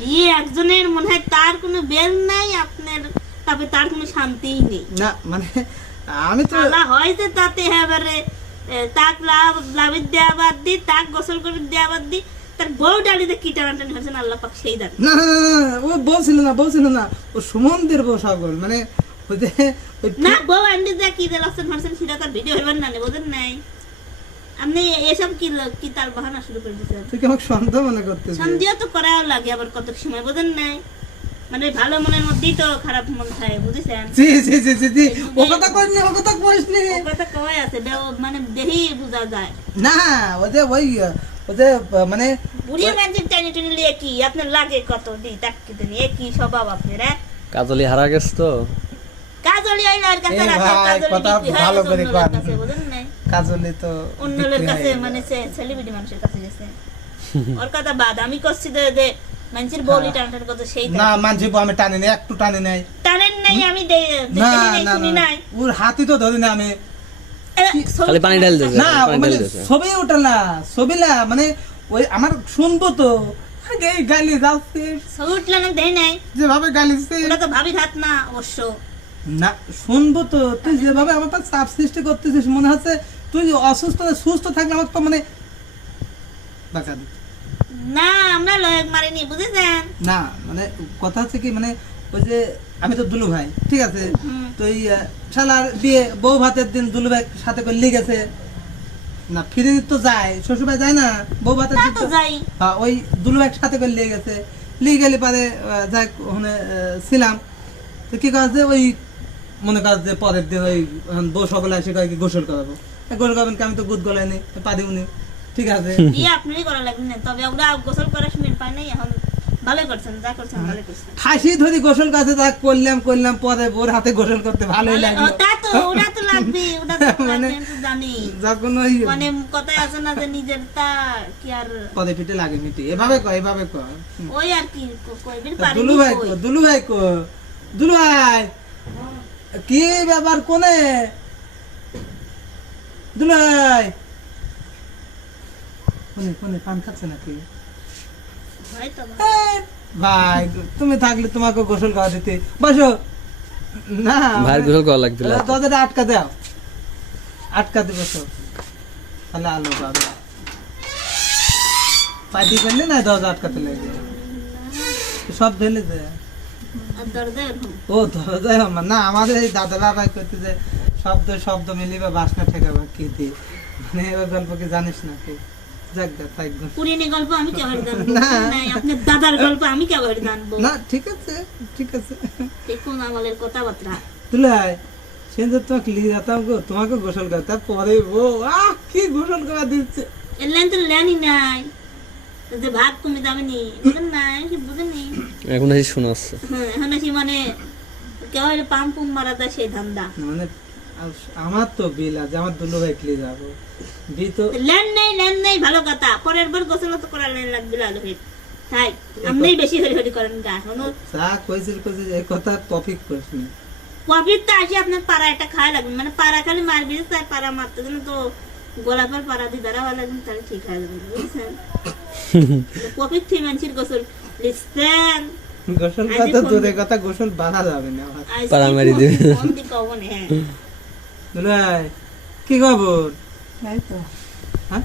দিয়ে একজনের মনে হয় তার কোনো বেল নাই, আপনার তবে তার কোনো শান্তিই নেই। না মানে আমি তো আল্লাহ হয়তো তাতে এবারে তাক লাভিত দেয়া বাদ দি, তাক গোসল করে দেয়া বাদ দি, তার বউ ডালিতে কি টানাটানি হয়েছেন আল্লাহ পাক সেই জানে। না ও বলছিল না ও সুমনদের বউ সকল মানে ওই যে না বউ আন্ডি যা কি যে লক্ষণ মারছেন সেটা তার ভিডিও হইবার না বোঝেন নাই আপনি এসব কি তার বাহানা শুরু করে দিচ্ছেন। তুই কি আমাকে সন্দেহ মনে করতেছিস? সন্দেহ তো করাও লাগে আবার কত সময় বোঝেন নাই, মানে ভালো মনের মধ্যেই তো খারাপ মন থাকে বুঝেছেন। জি ও কথা কইনি ও কথা কইসনি ও কথা কয় আছে মানে দেহি বোঝা যায় না ওই মানে বুড়িয়ে মানুষের টানি টানি লিয়ে কি আপনার লাগে কত দি তাকে দেনি কি স্বভাব আপনার কাজলি হারা গেছে তো কাজলি আইলার কাছে এই রাখে ভাই, কাজলি কথা বিক্রি হয় ভালো করে অন্যের কন। কাছে বুঝেন নাই কাজলি তো অন্য লোকের কাছে মানে সেলিব্রিটি মানুষের কাছে গেছে ওর কথা বাদ আমি করছি যে মানুষের বলি টানটার কথা সেই না মানছি আমি টানি নাই একটু টানি নাই টানেন নাই আমি না শুনি নাই ওর হাতি তো ধরি না আমি খালি পানি ঢাল দিয়েছে না মানে ছবি ওঠে না ছবি না মানে ওই আমার শুনবো তো আগে গালি যাচ্ছে উঠলেন দেয় নাই যেভাবে গালিছে ওটা তো ভাবির হাত না অবশ্য না শুনবো তো তুই যেভাবে আমার পাশে চাপ সৃষ্টি করতেছিস মনে হচ্ছে তুই অসুস্থ সুস্থ থাকলে আমার তো মানে বাঁকা দিত না আমরা লয়েক মারিনি বুঝেছেন না মানে কথা হচ্ছে কি মানে ওই যে আমি তো দুলু ভাই ঠিক আছে তো এই শালার বিয়ে বউ ভাতের দিন দুলু ভাই সাথে করে লিয়ে গেছে না ফিরে তো যায় শ্বশুর ভাই যায় না বউ ভাতের তা দিন তো যাই হ্যাঁ ওই দুলু ভাই সাথে করে লিয়ে গেছে লিয়ে গেলে পারে যাক ওখানে ছিলাম তো কি কাজ যে ওই মনে কাজ যে পরের দিন ওই বউ সকলে এসে কয় কি গোসল করাবো গোসল করাবেন কি আমি তো গুদ গলায় নেই পা দিউনি ঠিক আছে বিয়ে আপনারই করা লাগবে না তবে ওরা গোসল করার সময় পায় নাই এখন ভালো করছেন যা করছেন ভালো করছেন ফাঁসি ধরি গোসল কাছে যা করলাম পরে ওর হাতে গোসল করতে ভালোই লাগলো তা তো ওটা তো লাগবে ওটা তো মানে লাগবে, আমি তো জানি যখন ওই মানে কথায় আছে না যে নিজের তা কি আর পদে পিঠে লাগে মিটি এভাবে কয় ওই আর কি কইবেন পারি দুলু ভাই কি ব্যাপার কোনে দুলু ভাই কোনে পান খাচ্ছে নাকি হয়তো বা। ভাই তুমি থাকলে তোমাকে গোসল করা দিতে বসো না ভাই গোসল করা লাগবে দরজাটা আটকা দে বসো তাহলে আলো পাবে পার্টি করলে না দরজা আটকাতে লাগে সব ঢেলে দে আর দরজায় এরকম। ও দরজায় আমার না আমাদের এই দাদা বাবাই করতে যে শব্দ মিলিবে বাসনা ঠেকাবে কি দিয়ে মানে এবার গল্প কি জানিস না কি যাক দা থাকবে পুরিনি গল্প আমি কেবল জানবো না। নাই আপনার দাদার গল্প আমি কেবল জানবো না ঠিক আছে দেখুন আমাদের কথাবার্তা তুলাই সেদিন তোমাকে লিয়ে যেতাম গো তোমাকে গোসল করতে পরে ও কি গোসল করা দিচ্ছে এর লাইন তো লেনি নাই যে ভাত কমে যাবে নি বুঝেন নাই কি বুঝেনি এখন এসে শোনাচ্ছে এখন আসি মানে কেউ পাম্প পুম মারা যায় সেই ধান্দা মানে আমার তো বিল আছে আমার দুলো ভাই ক্লিয়ে যাবো বি তো লেন নেই ভালো কথা পরের বার গোসল তো করার লাইন লাগবে লালু ভাই তাই আপনি বেশি হরি করেন গা এখন যা কইছিল এই কথা টপিক প্রশ্ন কপিরটা আসি আপনার পাড়া একটা খাওয়া লাগবে মানে পাড়া খালি মারবি তাই পাড়া মারতে জন্য তো গোলাপের পাড়া দিয়ে দাঁড়া হওয়া লাগবে তাহলে ঠিক হয়ে যাবে বুঝছেন কপির থ্রি মানসির গোসল লিখছেন গোসল কথা দূরে কথা গোসল বানা যাবে না পাড়া মারি দিবে ফোন দি কবনে হ্যাঁ দুলো ভাই কি খবর এই তো হ্যাঁ